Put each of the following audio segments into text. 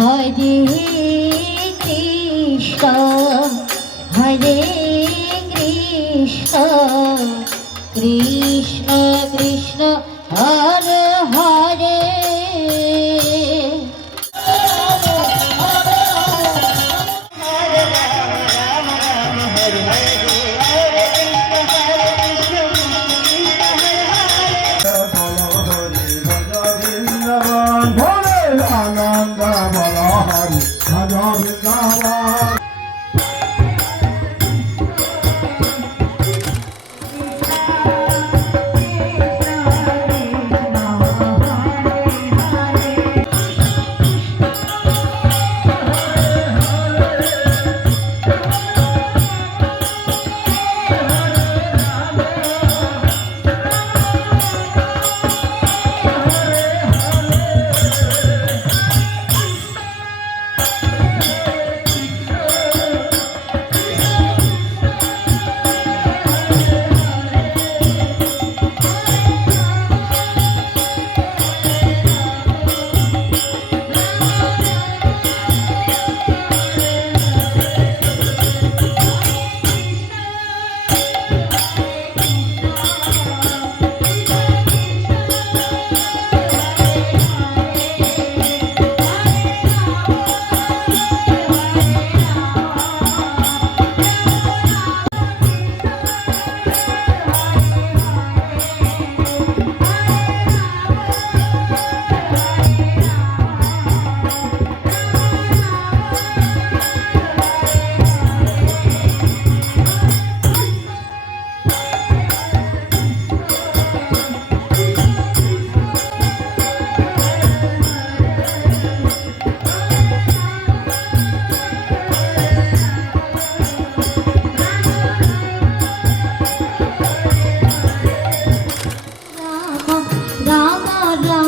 হরে কৃষ্ণ হরে কৃষ্ণ কৃষ্ণ কৃষ্ণ হরে হরে আনন্দ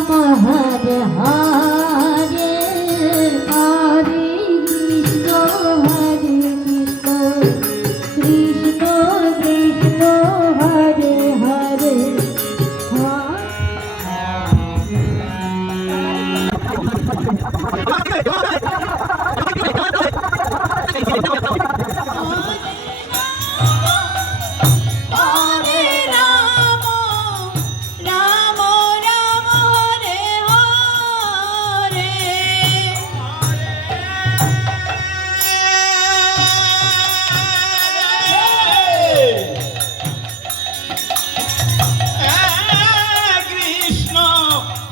বল হরি ভজ বৃন্দাবন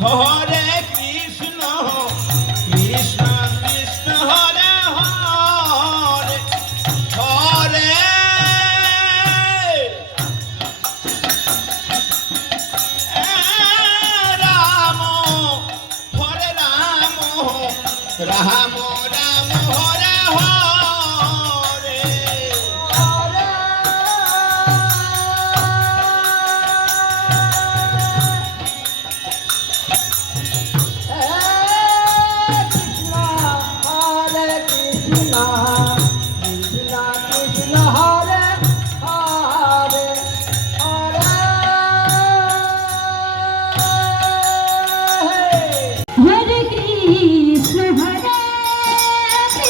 হরে কৃষ্ণ কৃষ্ণ কৃষ্ণ হরে হরে হরে রাম হরে রাম রাম রাম হরে হরে হরে কৃষ্ণ হরে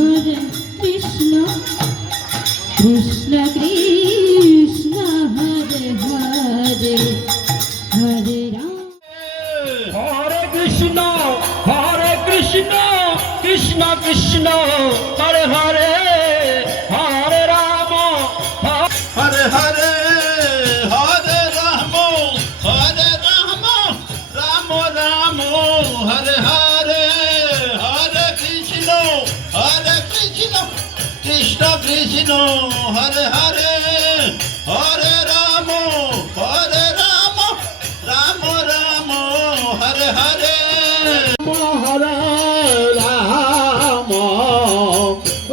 হরে কৃষ্ণ কৃষ্ণ কৃষ্ণ হরে হরে হরে রাম হরে কৃষ্ণ কৃষ্ণ কৃষ্ণ হরে হরে হরে রাম হরে হরে হরে রাম রাম রাম হরে হরে হরে কৃষ্ণ কৃষ্ণ কৃষ্ণ হরে হরে হরে রাম রাম রাম হরে হরে হরে রাম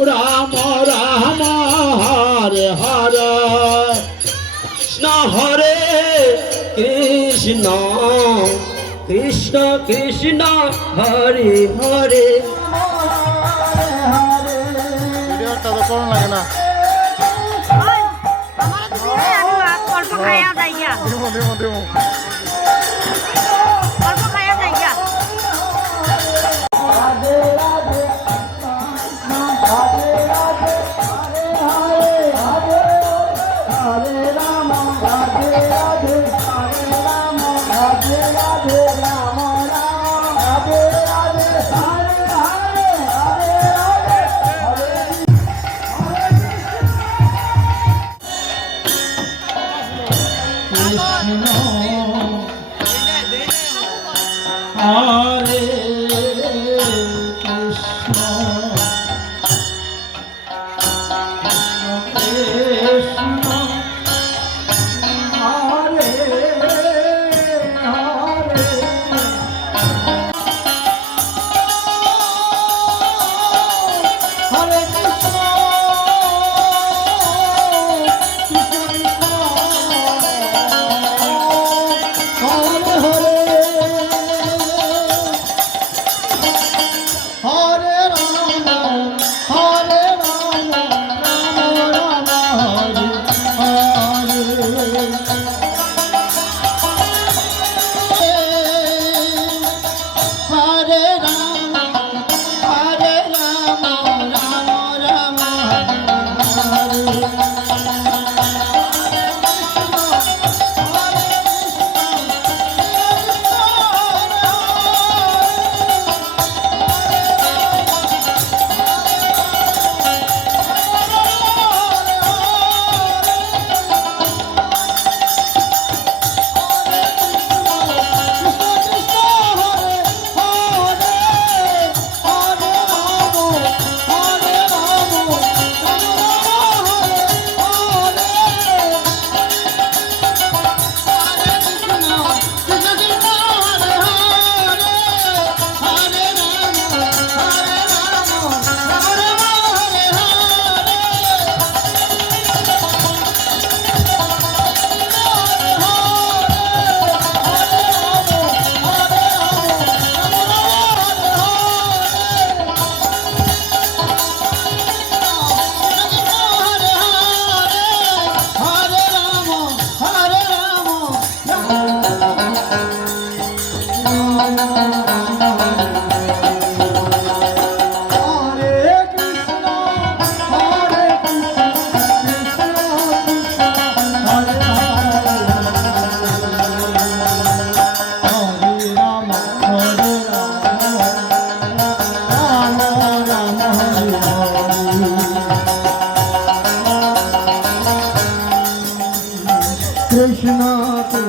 রাম রাম হরে হরে কৃষ্ণ হরে কৃষ্ণ কৃষ্ণ কৃষ্ণ হরে হরে ভিডিওটা তো করুন লাগে না অল্প খাইয়া যাই গিয়া দেবো অল্প খাইয়া যাই গিয়া হরে কৃষ্ণ কৃষ্ণ হরে হরে হরে কৃষ্ণ হরে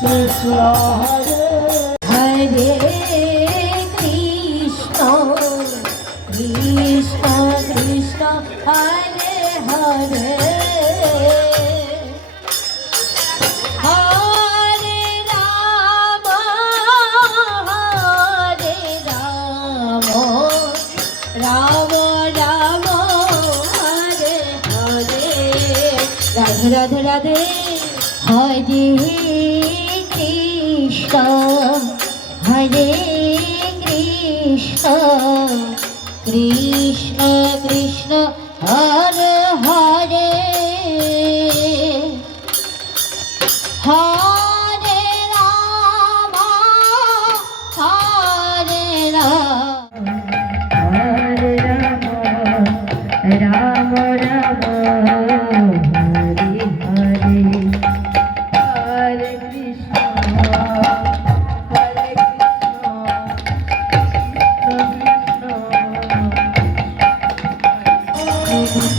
কৃষ্ণ হরে হরে কৃষ্ণ কৃষ্ণ কৃষ্ণ হরে হরে হরে রাম রাম রাম হরে হরে রাধে রাধে রাধে হরে কৃষ্ণ হরে কৃষ্ণ কৃষ্ণ কৃষ্ণ হরে হরে হরে রাম হরে রাম হরে রাম রাম রাম হরে হরে হরে কৃষ্ণ হরে কৃষ্ণ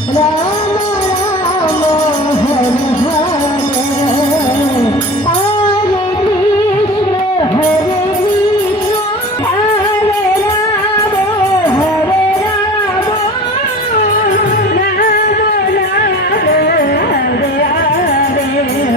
রাম রাম হরে হরে হরে কৃষ্ণ হরে কৃষ্ণ হরে রাম হরে রাম রাম রাম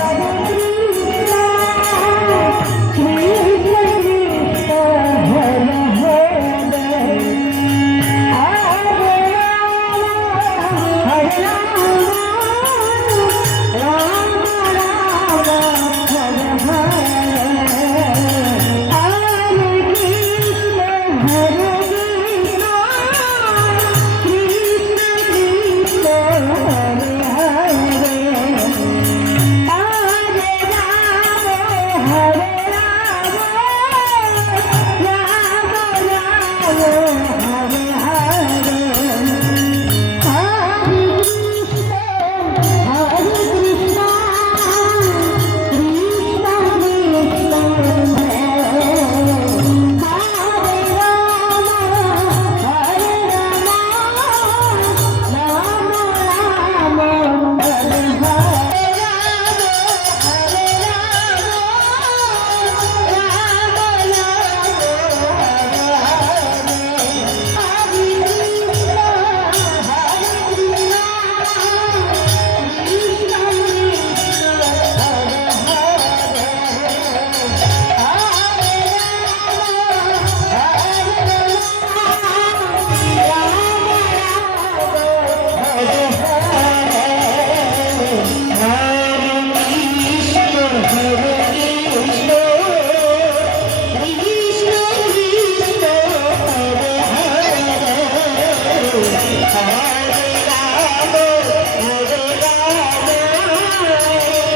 হরে হরে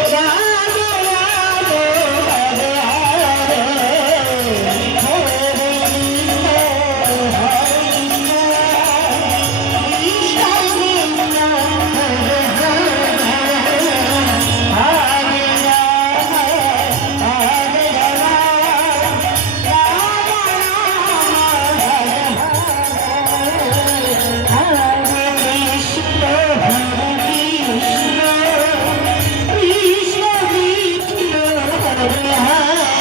হরে কৃষ্ণ হরে কৃষ্ণ কৃষ্ণ কৃষ্ণ হরে হরে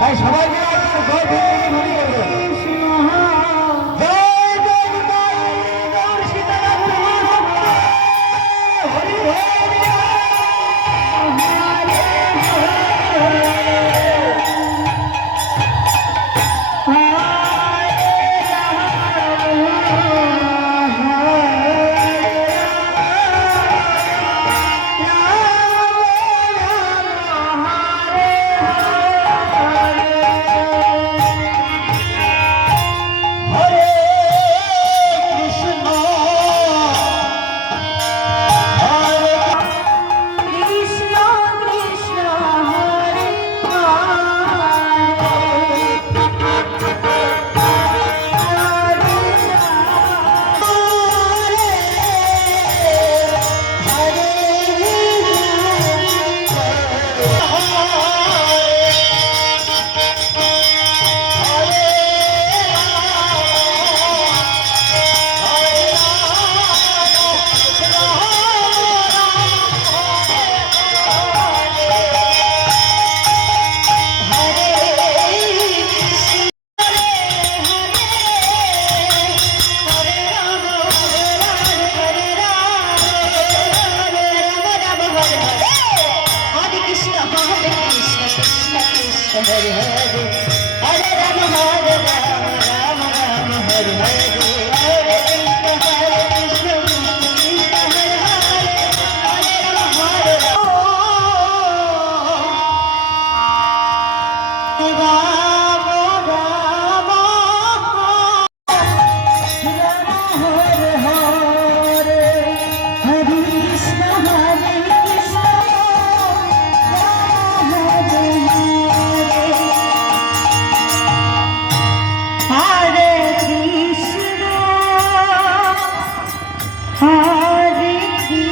তাই সবাই মিলে একবার জয় ভেঙে ভেঙে করবে। জয় জয় নিতাই গৌর সীতারাম মহাপ্রভু। হরি হরি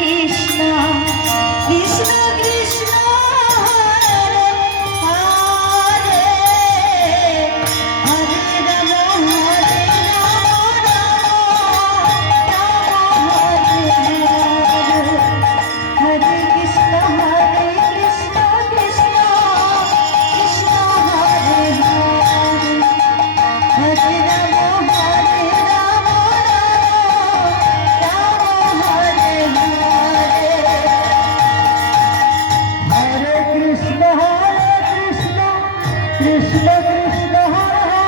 কৃষ্ণ কৃষ্ণ হরে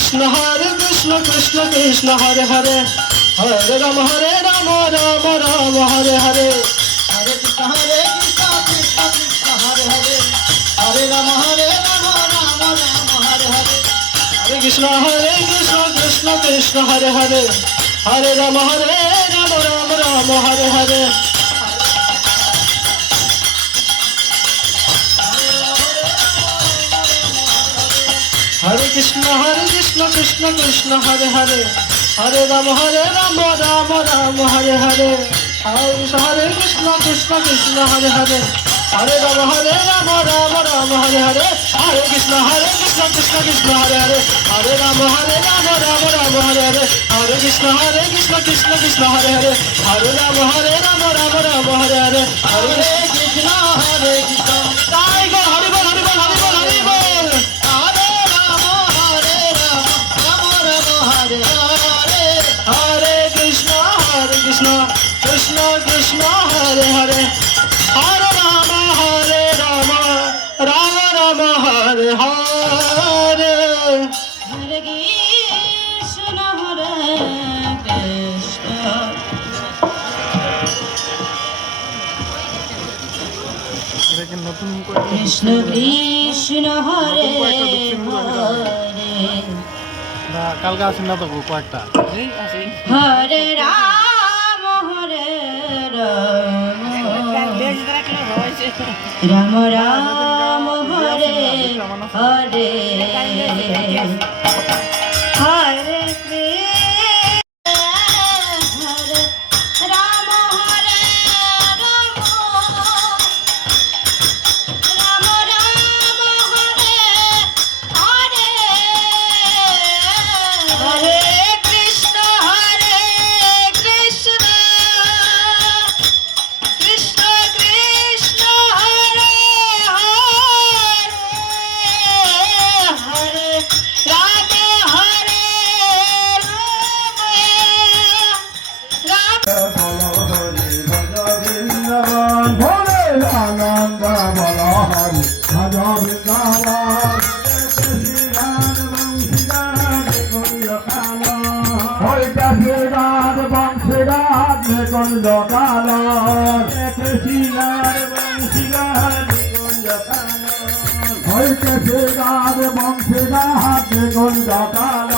কৃষ্ণ কৃষ্ণ কৃষ্ণ হরে হরে হরে রাম রাম রাম হরে হরে হরে কৃষ্ণ কৃষ্ণ কৃষ্ণ হরে হরে হরে রাম রাম রাম হরে হরে হরে কৃষ্ণ কৃষ্ণ কৃষ্ণ হরে হরে হরে রাম রাম রাম হরে হরে হরে কৃষ্ণ কৃষ্ণ কৃষ্ণ হরে হরে হরে রাম রাম রাম হরে হরে হরে কৃষ্ণ কৃষ্ণ হরে হরে হরে রাম রাম রাম হরে হরে হরে কৃষ্ণ কৃষ্ণ কৃষ্ণ হরে হরে হরে রাম রাম রাম হরে হরে হরে কৃষ্ণ কৃষ্ণ কৃষ্ণ হরে হরে হরে রাম রাম রাম হরে হরে হরে কৃষ্ণ কৃষ্ণ তাই গো হরি বল হরি বল হরি বল হরি বল হরে রাম রাম হরে হরে হরে কৃষ্ণ কৃষ্ণ কৃষ্ণ হরে হরে হরে রাম রাম রাম হরে হরে হরে কৃষ্ণ হরে কৃষ্ণ কৃষ্ণ কৃষ্ণ হরে হরে কালকে আসেন না তো কয়েকটা হরে রাম রাম রাম হরে হরে হরে কৃষ্ণ হরে রাম হরে রাম রাম রাম হরে হরে হরে কৃষ্ণ কৃষ্ণ কৃষ্ণ হরে হরে রাম রাম ভোলে আনন্দ বল হরি ভজ বৃন্দাবন কৃষ্ণার বংশীরাজ কুঞ্জ কাল কৃষ্ণার বংশীরাজ কুঞ্জ কাল কৃষ্ণার বংশীরাজ কুঞ্জ কাল